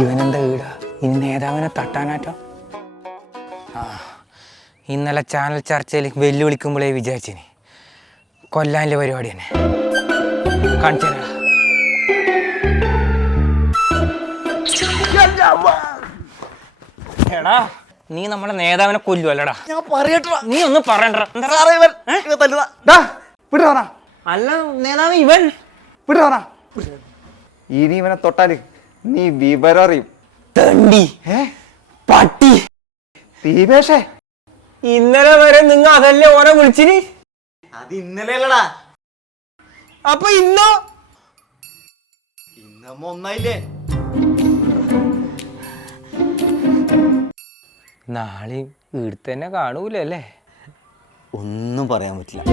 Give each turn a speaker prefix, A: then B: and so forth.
A: ഇവനെന്താ ഈടാ? ഇനി നേതാവിനെ തട്ടാനാറ്റോ ആ ഇന്നലെ ചാനൽ ചർച്ചയിൽ വെല്ലുവിളിക്കുമ്പോഴേ വിചാരിച്ചിനി. കൊല്ലാനിലെ പരിപാടി തന്നെ. കാണിച്ചു എടാ നീ നമ്മളെ നേതാവിനെ കൊല്ലുവല്ലടാ
B: ഞാൻ പറയട്ടാ
A: നീ ഒന്നും
B: പറയണ്ടടാ ഇവൻ
A: അല്ല നേതാവ് ഇവൻ.
C: വിട്ടുവാ ഇനി ഇവനെ തൊട്ടാൽ നീ വിവരം അറിയും.
A: തണ്ടി. പട്ടി.
C: ദീപേഷേ.
A: ഇന്നലെ വരെ നിങ്ങൾ അതല്ലേ ഓനെ വിളിച്ചിന്?
B: അത് ഇന്നലെയല്ലടാ
A: അപ്പൊ ഇന്നോ?
B: ഇന്നമ്മ ഒന്നായില്ലേ?
A: നാളെയും ഇവിടുത്തെ തന്നെ കാണൂലല്ലേ?
B: ഒന്നും പറയാൻ പറ്റില്ല.